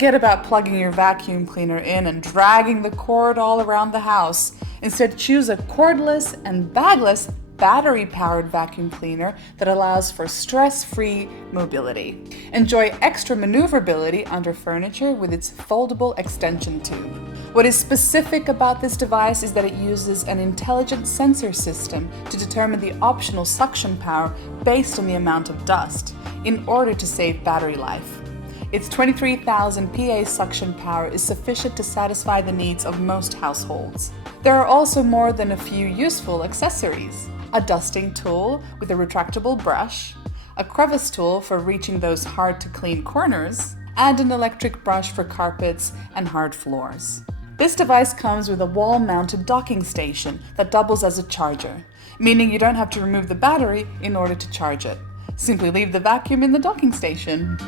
Forget about plugging your vacuum cleaner in and dragging the cord all around the house. Instead, choose a cordless and bagless battery-powered vacuum cleaner that allows for stress-free mobility. Enjoy extra maneuverability under furniture with its foldable extension tube. What is specific about this device is that it uses an intelligent sensor system to determine the optional suction power based on the amount of dust in order to save battery life. Its 23,000 PA suction power is sufficient to satisfy the needs of most households. There are also more than a few useful accessories. A dusting tool with a retractable brush, a crevice tool for reaching those hard-to-clean corners, and an electric brush for carpets and hard floors. This device comes with a wall-mounted docking station that doubles as a charger, meaning you don't have to remove the battery in order to charge it. Simply leave the vacuum in the docking station.